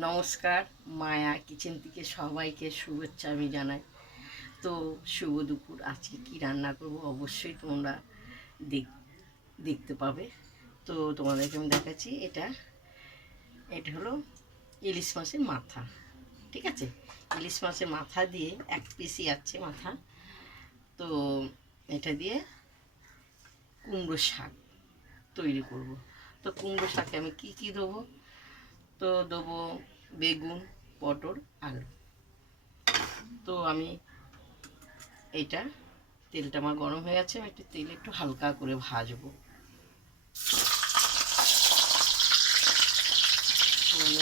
নমস্কার, মায়া কিচেন থেকে সবাইকে শুভেচ্ছা আমি জানাই। তো শুভ দুপুর। আজকে কি রান্না করব অবশ্যই তোমরা দেখতে পাবে। তো তোমাদেরকে আমি দেখাচ্ছি, এটা এটা হলো ইলিশ মাছের মাথা। ঠিক আছে, ইলিশ মাছের মাথা দিয়ে এক পিসই আছে মাথা। তো এটা দিয়ে কুমড়ো শাক তৈরি করব। তো কুমড়ো শাকে আমি কি কি দেবো? তো দেবো বেগুন, পটল, আলু। তো আমি এইটা, তেলটা আমার গরম হয়ে গেছে, আমি একটু তেল একটু হালকা করে ভাজবো।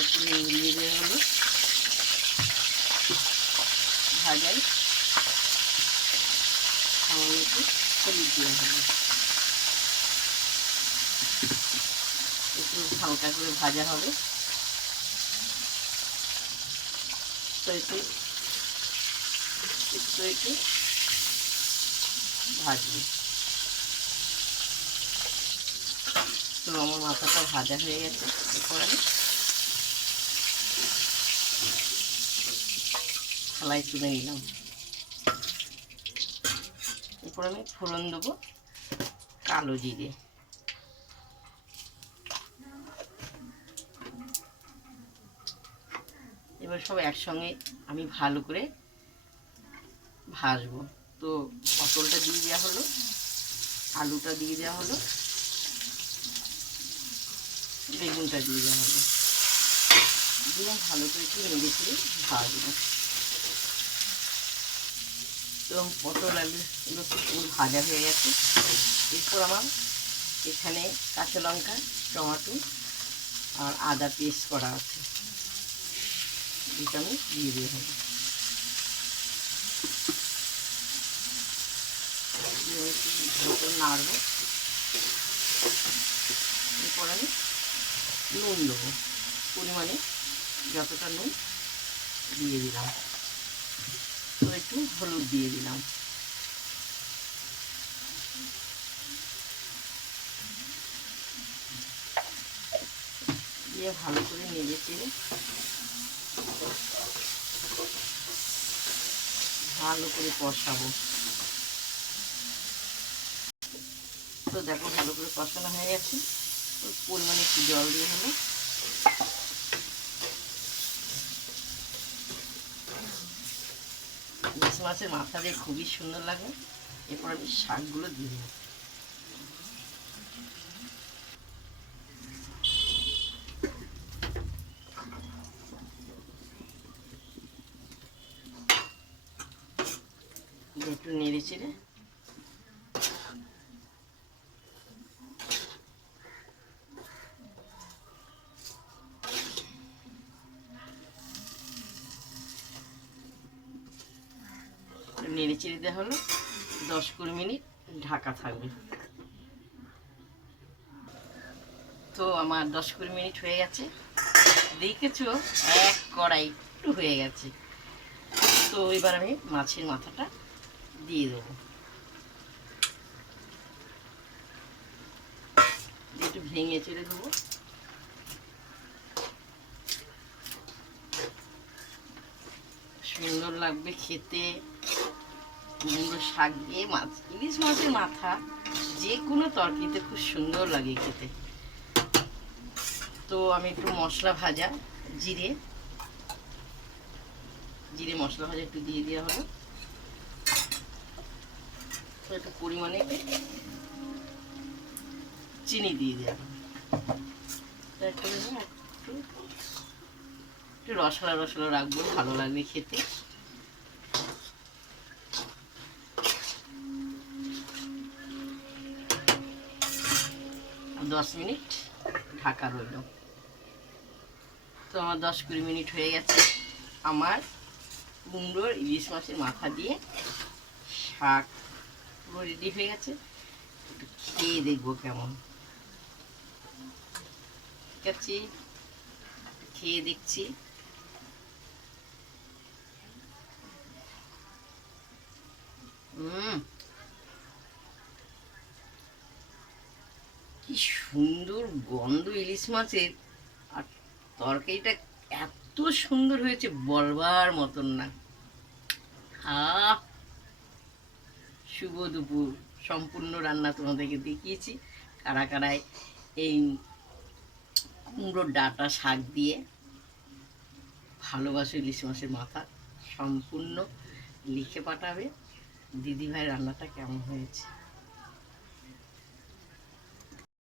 একটু নিয়ে দেওয়া হলো ভাজাই, সামান্য একটু হলুদ দেওয়া হলো, একটু হালকা করে ভাজা হবে। তো একটু একটু একটু ভাজবো। তো আমার মাথাটা ভাজা হয়ে গেছে, এরপর আমি থালায় তুলে নিলাম। এরপর আমি ফোড়ন দেবো কালো জিরে, এবার সব একসঙ্গে আমি ভালো করে ভাজবো। তো পটলটা দিয়ে দেওয়া হলো, আলুটা দিয়ে দেওয়া হলো, বেগুনটা দিয়ে দেওয়া হলো, দিয়ে ভালো করে একটু নেড়ে চেড়ে ভাজবো। তো পটল আলুগুলো খুব ভাজা হয়ে গেছে। এরপর আমার এখানে কাঁচা লঙ্কা, টমেটো আর আদা পেস্ট করা আছে, এটা আমি দিয়ে দেওয়া হবে। নাড়বো। এরপর আমি নুন দেবো, পরিমাণে যতটা নুন দিয়ে দিলাম। তো একটু হলুদ দিয়ে দিলাম। দিয়ে ভালো করে নেড়ে চেড়ে ভালো করে কষাবো। তো দেখো ভালো করে কষানো হয়ে গেছে। পরিমাণে একটু জল দিয়ে হলো, ইলিশ মাছের মাথা দিয়ে খুবই সুন্দর লাগে। এরপর আমি শাকগুলো দিয়ে দেবো। একটু নেড়ে চেড়ে নেড়ে চেড়ে দেওয়া হলো। 10-20 মিনিট ঢাকা থাকবে। তো আমার 10-20 মিনিট হয়ে গেছে, দেখেছো এক কড়াই একটু হয়ে গেছে। তো এবার আমি মাছের মাথাটা দিয়ে দেবো, একটু ভেঙে চেড়ে দেবো। সুন্দর লাগবে খেতে। কুমড়ো শাক দিয়ে মাছ, ইলিশ মাছের মাথা যে কোনো তরকারিতে খুব সুন্দর লাগে খেতে। তো আমি একটু মশলা ভাজা, জিরে জিরে মশলা ভাজা একটু দিয়ে দেওয়া হলো। তো একটু পরিমাণে চিনি দিয়ে দেওয়া হলো। একটু একটু রসলা রসলা রাখবো, ভালো লাগবে খেতে। 10 মিনিট ঢাকা রইল। তো আমার 10-20 মিনিট হয়ে গেছে। আমার কুমড়োর ইলিশ মাছের মাথা দিয়ে শাক পুরো রেডি হয়ে গেছে। একটু খেয়ে দেখবো কেমন। ঠিক আছে, খেয়ে দেখছি। কি সুন্দর গন্ধ ইলিশ মাছের, আর তরকারিটা এত সুন্দর হয়েছে বলবার মতন না। আহ, শুভ দুপুর। সম্পূর্ণ রান্না তোমাদেরকে দেখিয়েছি। কারা কারায় এই কুমড়োর ডাঁটা শাক দিয়ে ভালোবাসো ইলিশ মাছের মাথা, সম্পূর্ণ লিখে পাঠাবে দিদিভাই রান্নাটা কেমন হয়েছে।